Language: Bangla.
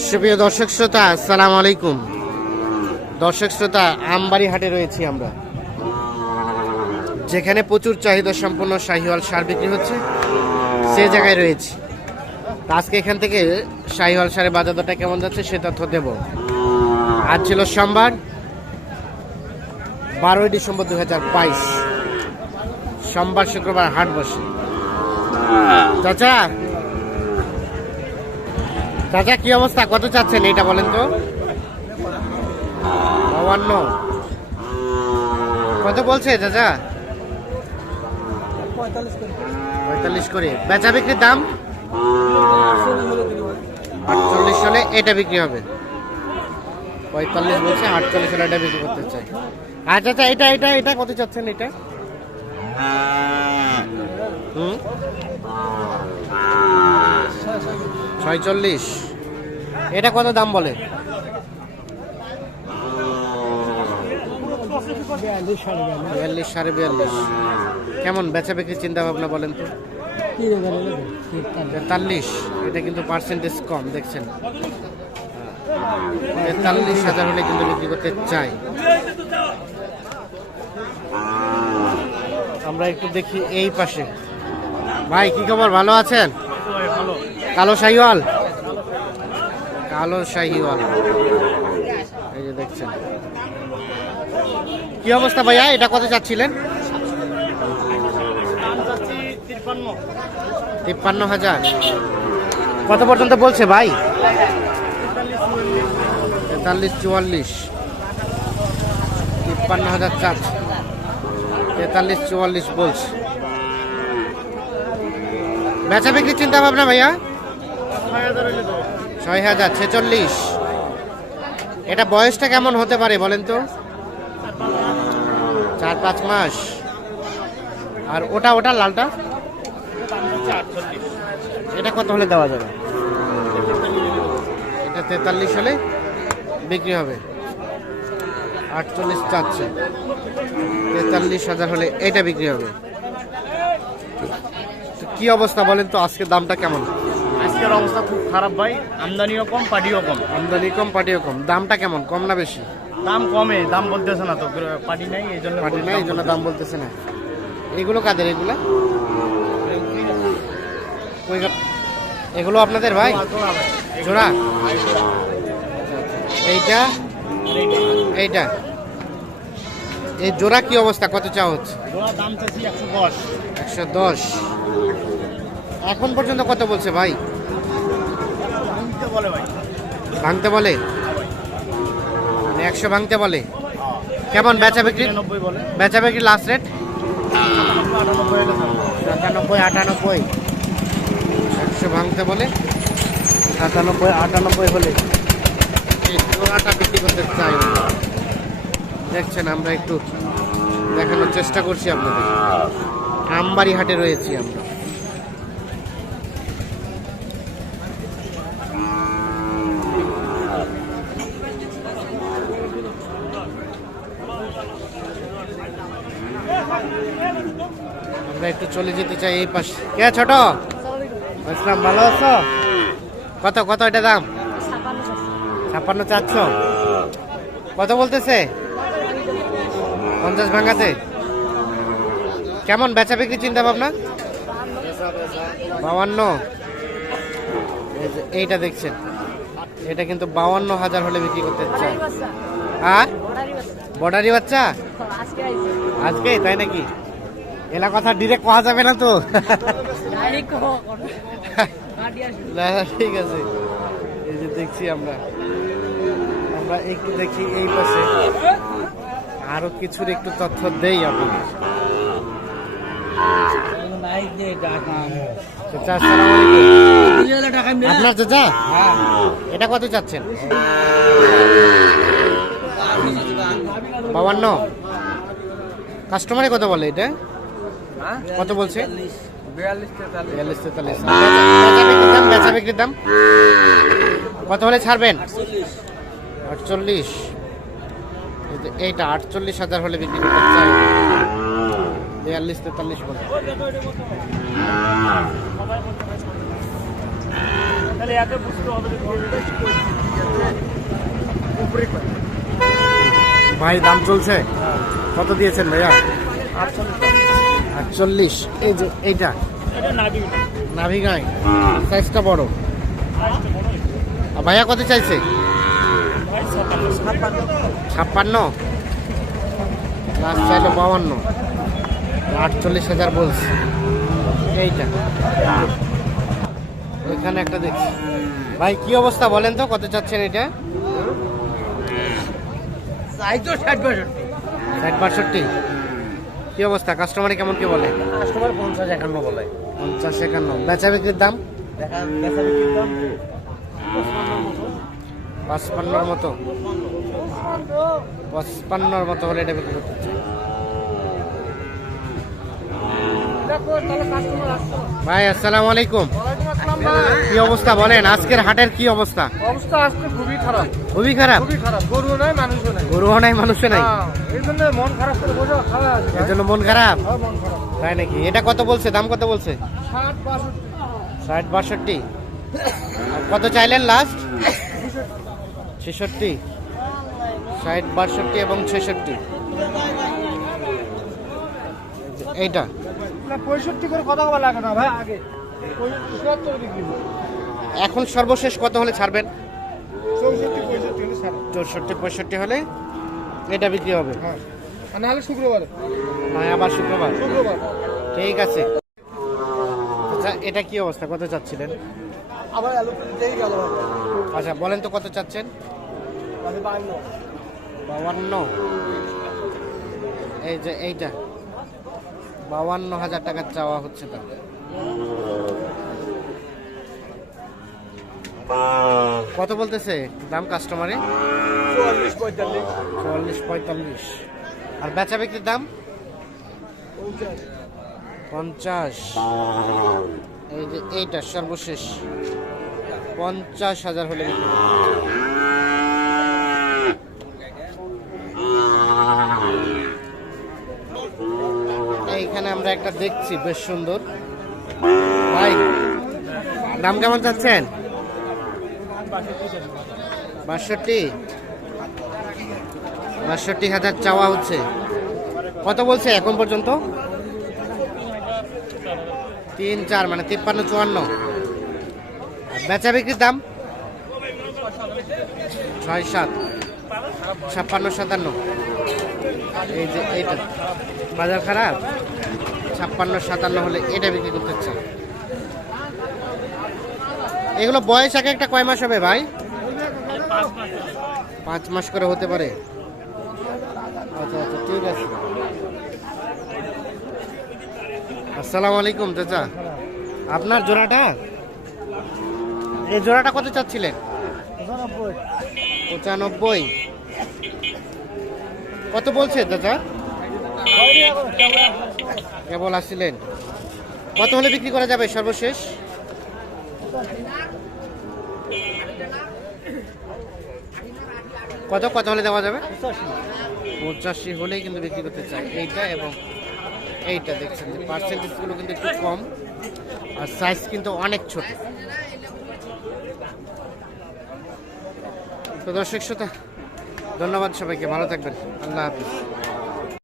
সুপ্রিয় দর্শক শ্রোতা, আসসালামু আলাইকুম। দর্শক শ্রোতা, আমবাড়ি হাটে রয়েছি আমরা, যেখানে প্রচুর চাহিদা সম্পন্ন শাহিওয়াল সার বিক্রি হচ্ছে, সে জায়গায় রয়েছি। আজকে এখান থেকে শাহিওয়াল সারের বাজার দরটা কেমন যাচ্ছে সে তথ্য দেব। আজ ছিল সোমবার 12ই ডিসেম্বর 2022, সোমবার শুক্রবার হাট বসে। চাচা চাচা কি অবস্থা, কত চাচ্ছেন এটা বলেন তো? 52 কত বলছে চাচা? 45 করে। বেচা বিক্রির দাম 48 হলে এটা বিক্রি হবে। 45 বলছে, 48 হলে এটা বিক্রি করতে চাই। আচ্ছা আচ্ছা, এটা এটা এটা কত চাচ্ছেন এটা? 46। এটা কত দাম বলে? 42, 42.5। কেমন বেচা বিক্রির চিন্তা ভাবনা বলেন তো? 43। এটা কিন্তু পার্সেন্টেজ কম, দেখছেন। 43,000 হলে কিন্তু বিক্রি করতে চাই। আমরা একটু দেখি এই পাশে। ভাই কি খবর, ভালো আছেন? কালো শাহিওয়াল, কালো শাহিওয়াল এই যে দেখছেন। কি অবস্থা ভাইয়া, এটা কত চাচ্ছিলেন? 53,000। কত পর্যন্ত বলছে ভাই? 43, 44। 53,000 চাচ্ছে, 43, 44 বলছে। বেচা বিক্রির চিন্তা ভাবনা ভাইয়া? 6,000, 46। এটা বয়সটা কেমন হতে পারে বলেন তো? 4-5 মাস। আর ওটা ওটা লালটা এটা কত হলে দেওয়া যাবে? এটা 43 হলে বিক্রি হবে। 48 চাচ্ছে, 43,000 হলে এটা বিক্রি হবে। কি অবস্থা বলেন তো, আজকের দামটা কেমন? আজকের অবস্থা খুব খারাপ ভাই, আমদানিও কম পাটিও কম। আমদানি কম পাটিও কম। দামটা কেমন, কম না বেশি? দাম কমে, দাম বলতেছে না তো, পাটি নাই এই জন্য। পাটি নাই এই জন্য দাম বলতেছে না। এগুলো কাদের এগুলা? এগুলো আপনাদের ভাই? জোড়া? এইটা এইটা এই জোড়া কি অবস্থা, কত চাওয়া হচ্ছে? জোড়া দাম চাচ্ছি 110। 110। এখন পর্যন্ত কত বলছে ভাই? ভাঙতে বলে ভাই, ভাঙতে বলে, মানে 100 ভাঙতে বলে। কেমন বেচা বিক্রি? 90 বলে। বেচা বিক্রি লাস্ট রেট 97, 98 97, 98। 100 ভাঙতে বলে, 97, 98 হলে এই জোড়াটা বিক্রি করতে চাই। দেখছেন, আমরা একটু দেখানোর চেষ্টা করছি আপনাদের। আমবাড়ি হাটে রয়েছি আমরা। আমরা একটু চলে যেতে চাই এই পাশে। কে ছোট? আসসালাম, ভালো আছো? কত কত এটা দাম? 56 চাচ্ছ? কত বলতেছে? 50 ভাঙাতে। কেমন বেচা বিক্রি চিন্তা ভাবনা? 52। এইটা দেখছেন, এটা কিন্তু 52,000 হলে বিক্রি করতে চাই। আর বর্ডারি বাচ্চা আজকে, তাই নাকি? এলা কথা ডিরেক্ট কোয়া যাবে না তো। না ঠিক আছে। এই যে দেখছি আমরা আমরা একটু দেখি এই পাশে আরো কিছুর একটু তথ্য দেই আপনাদের। চাচা আসসালামু আলাইকুম। আপনার চাচা, এটা কত চাচ্ছেন? 52। কাস্টমারে কত বলে এটা? কত বলছে? 42, 43। বেচা বিক্রির দাম কত হলে ছাড়বেন? 48। এইটা 48,000 হলে বিক্রি করতে চাই। 42, 43 বলে। তাহলে এত বুঝতে হবে যে ভাই দাম চলছে কত দিয়েছেন ভাইয়া? 48। এই যে এইটা এটা নাবি নাভি গাই সাইজটা বড়। আর ভাইয়া কত চাইছে? ভাই 56। লাস্ট চাইলো 52। 48,000 বলছে। এইটা ওইখানে একটা দেখছি। ভাই কি অবস্থা বলেন তো, কত চাচ্ছেন এটা? চাই তো 60-62 60-62। কি অবস্থা, কাস্টমারে কেমন কি বলে? কাস্টমার 50-51 বলে। 50-51। বেচা বিক্রির দাম দেখা বেচা বিক্রির দাম 55-র মতো। 55-র মতো হলে এটা বিক্রি করতে চাই। ভাই আসসালামু আলাইকুম। কি অবস্থা বলেন, আজকের হাটের কি অবস্থা? অবস্থা আজকে খুবই খারাপ, খুবই খারাপ। খুবই খারাপ। গরু নাই, মানুষও নাই। গরুও নাই, মানুষও নাই, এই জন্য মন খারাপ করে বোঝা খারাপ। এর জন্য মন খারাপ। মন খারাপ। তাই নাকি? এটা কত বলছে, দাম কত বলছে? 60-62 60-62। কত চাইলেন লাস্ট? 66। 60-62 এবং 66। এইটা 65 করে কথা বলা লাগে না ভাই, আগে 75 বিক্রি করব। এখন সর্বশেষ কত হলে ছাড়বেন? 64-65 হলে ছাড়। 64-65 হলে এটা বিক্রি হবে। হ্যাঁ, আর নাহলে শুক্রবারে। নয় আবার শুক্রবার। শুক্রবার ঠিক আছে। আচ্ছা এটা কি অবস্থা, কত চাচ্ছিলেন? আবার আলু যেই গেল আচ্ছা বলেন তো কত চাচ্ছেন? মানে 52। 52। এই যে এইটা 52,000 টাকা চাওয়া হচ্ছে তার। কত বলতেছে দাম কাস্টমারে? 44-45 44-45। আর বেচা বিক্রির দাম 50। এই যে এইটা সর্বশেষ 50,000 হলে বিক্রি করতে চাই। এইখানে আমরা একটা দেখছি বেশ সুন্দর। ভাই দাম কেমন চাচ্ছেন? 62,000 চাওয়া হচ্ছে। কত বলছে এখন পর্যন্ত? 3-4 মানে 53-54। বেচা বিক্রির দাম 6-7, 56-57। এই যে এইটা বাজার খারাপ, 56-57 হলে এটা বিক্রি করতে চাই। এগুলো বয়স এক একটা কয় মাস হবে ভাই? 5 মাস করে হতে পারে। আচ্ছা আচ্ছা ঠিক আছে। আসসালামু আলাইকুম চাচা, আপনার জোড়াটা, এই জোড়াটা কত চাচ্ছিলেন? 95। কত বলছে চাচা? কেবল আসছিলেন। কত হলে বিক্রি করা যাবে সর্বশেষ? কত কত হলে দেওয়া যাবে? 85 হলেই কিন্তু বিক্রি করতে চাই। এইটা এবং এইটা দেখছেন যে পার্সেন্টেজগুলো কিন্তু একটু কম, আর সাইজ কিন্তু অনেক ছোট। তো দর্শক শ্রোতা ধন্যবাদ সবাইকে, ভালো থাকবেন, আল্লাহ হাফিজ।